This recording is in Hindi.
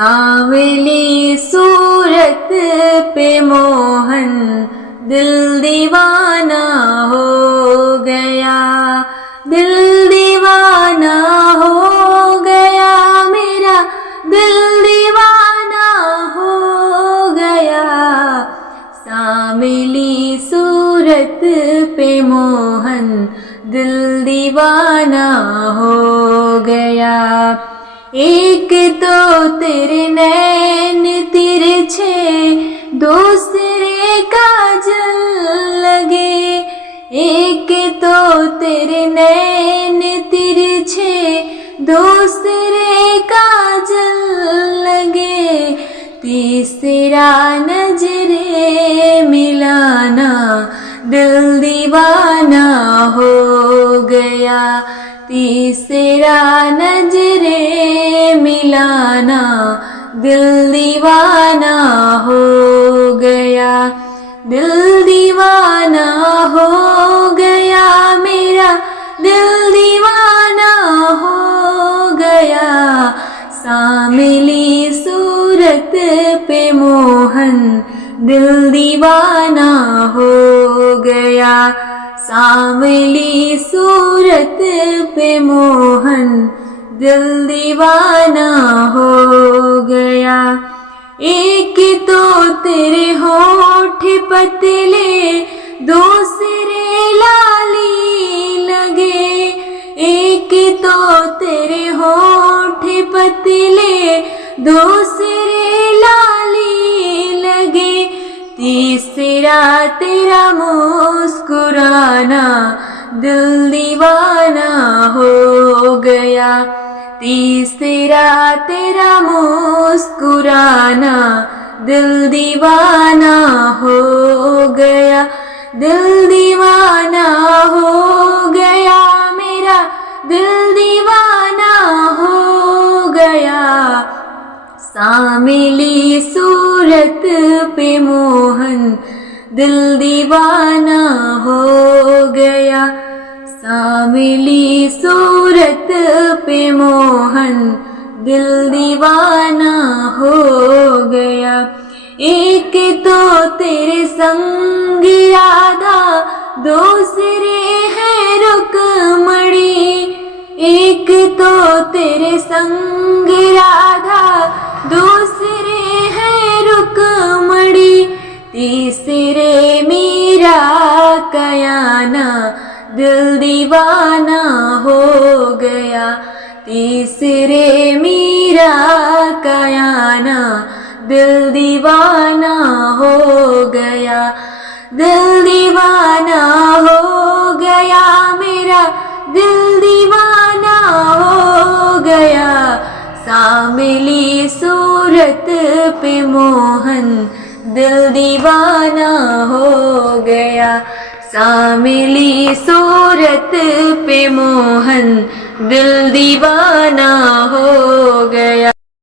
सांवली सूरत पे मोहन दिल दीवाना हो गया, दिल दीवाना हो गया, मेरा दिल दीवाना हो गया। सांवली सूरत पे मोहन दिल दीवाना हो गया। एक तो तेरे नैन तिरछे, दूसरे काजल लगे। एक तो तेरे नैन तिरछे, दूसरे काजल लगे। तीसरा नजरे मिलाना दिल दीवाना हो गया। तीसरा नजरे मिलाना दिल दीवाना हो गया। दिल दीवाना हो गया, मेरा दिल दीवाना हो गया। सांवली सूरत पे मोहन दिल दीवाना हो गया। सांवली सूरत पे मोहन दिल दीवाना हो गया। एक तो तेरे होठ पतले, दूसरे लाली लगे। एक तो तेरे होठ पतले, दूसरे लाली लगे। तीसरा तेरा मुस्कुराना दिल दीवाना हो गया। तीसरा तेरा मुस्कुराना दिल दीवाना हो गया। दिल दीवाना हो गया, मेरा दिल दीवाना हो गया। सांवली सूरत पे मोहन दिल दीवाना हो गया। सांवली सूरत पे मोहन दिल दीवाना हो गया। एक तो तेरे संग राधा, दूसरे है रुक्मणी। एक तो तेरे संग राधा, दूसरे है रुक्मणी। तीसरे मीरा कयाना दिल दीवाना हो गया। तीसरे मीरा कयाना दिल दीवाना हो गया। दिल दीवाना हो गया, मेरा दिल दीवाना हो गया। सांवली सूरत पे मोहन दिल दीवाना हो गया। सांवली सूरत पे मोहन दिल दीवाना हो गया।